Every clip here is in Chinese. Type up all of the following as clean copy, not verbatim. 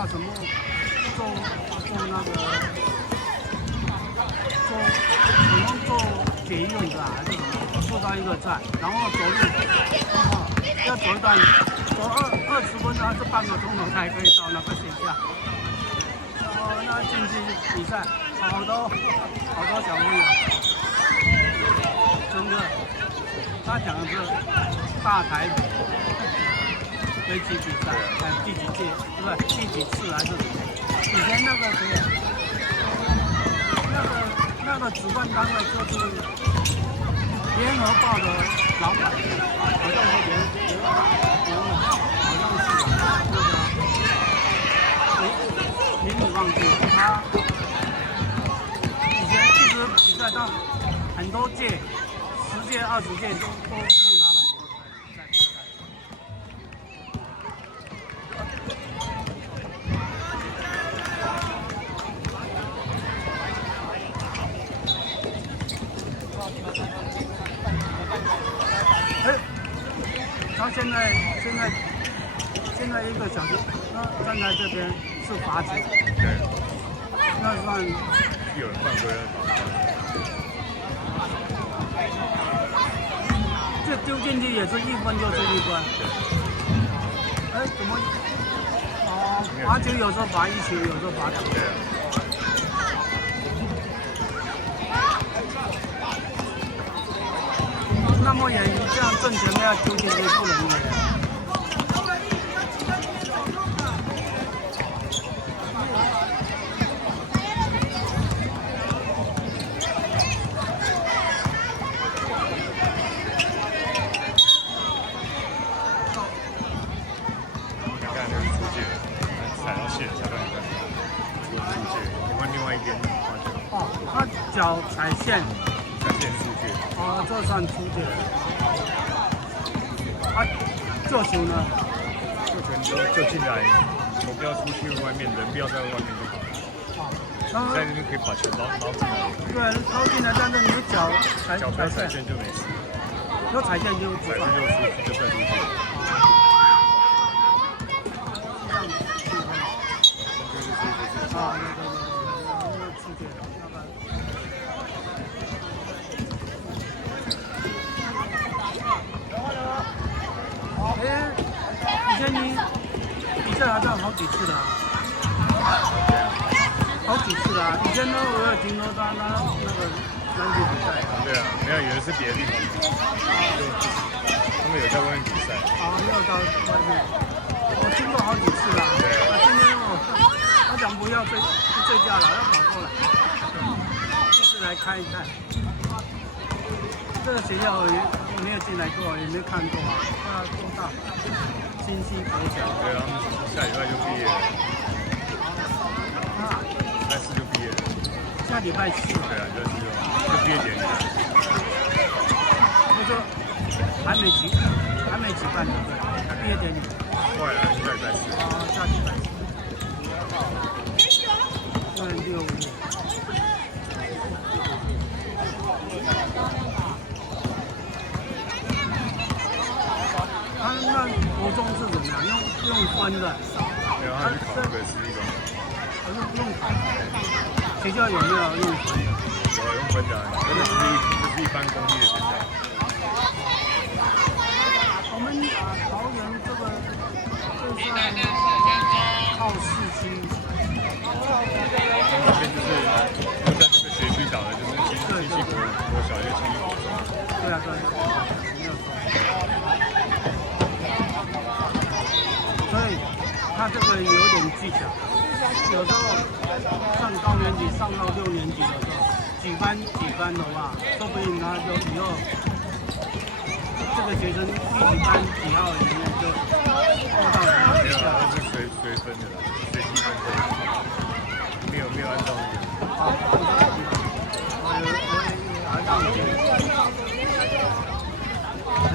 叫什么？做那个可能做捷运的还是什么？坐到一个站，然后走路要走一段，走20分钟还是半个钟头才可以到那个学校。那进去比赛，好多小朋友，真的，他讲的是大台北飞机比赛，第几届？不是第几次还是？以前那个谁，那个主办单位就是联合报的老板，好像是联合，好像是那个名字忘记了。他以前一直比赛到很多届，10届、20届都拿了很多在比赛。他现在1个小时，那站在这边是罚球，对，那算有人犯规了。这丢进去也是1分就是1分。怎么？罚球有时候罚1球，有时候罚2球。那么远这样正前面要丢进去不容易。他脚踩线出界。这算出界。做球呢？做球就进来，球不要出去外面，人不要在外面就好。在那边可以把球捞进来。对，捞进来，但是你的脚不要踩线就没事。要踩线就不算。就算出界。以前你比赛好像好几次了，好几次了。以前呢，我有听说他那个篮球比赛。对啊，没有，有的是别的地方，他们有在外面比赛。没有到外面，我听过好几次了。对啊。今天他讲不要睡觉了，要跑过来，就是来看一看。这个学校我没有进来过，也没看过啊。多大？新溪国小。对啊，下礼拜就毕业了。礼拜4就毕业了。下礼拜4。对啊，就毕业典礼。就说还没举办对不对？毕业典礼。快了，下礼拜4。下礼拜4。6日。他那国中是怎么样？用分的。没有，他是考对私立中。好像用考。学校有没有用分的？有用分的，真的是一般公立的学校。我们桃园这个算靠市区。这边就是在这个学区找的，就是新溪国小，新溪国中。对啊，没有错。所以他这个有点技巧，有时候上高年级上到6年级的时候，几班的话，说不定他就以后这个学生第几班几号里面就报到什么学校。是随分的啦，随机分的，没有按照那个。我按照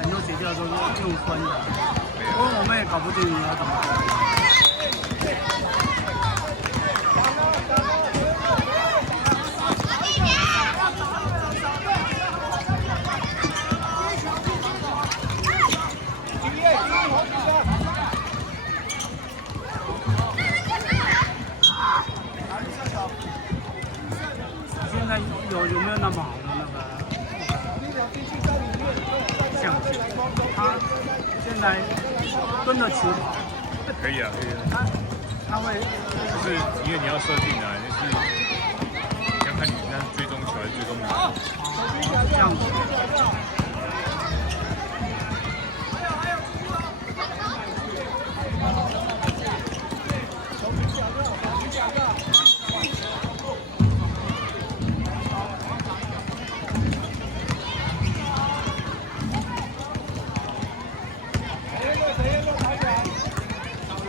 很多学校都是用分的，不过我们也搞不清楚要怎么分。个球跑？可以啊，可以啊。它会，就是因为你要设定啊，就是要看你那是追踪球还是追踪你。这样子。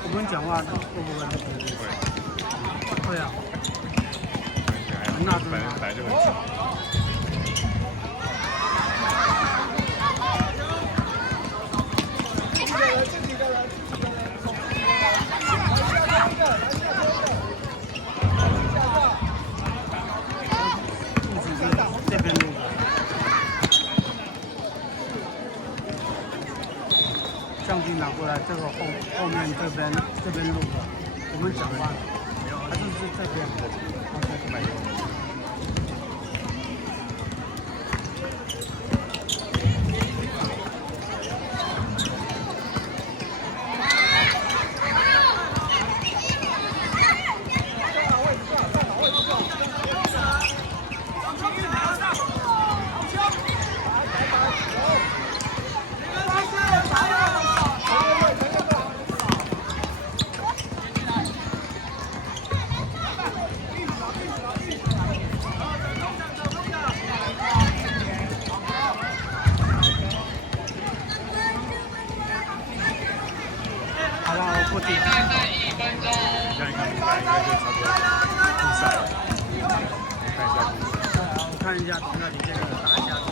我们讲话会不会？会。会啊。那本来就很紧。这边录的，相机拿过来，这个后面这边录的，我们讲话还是这边的。好了，我不点。这样一看，应该就差不多复赛了。看一下。我看一下，从那里这个打一下。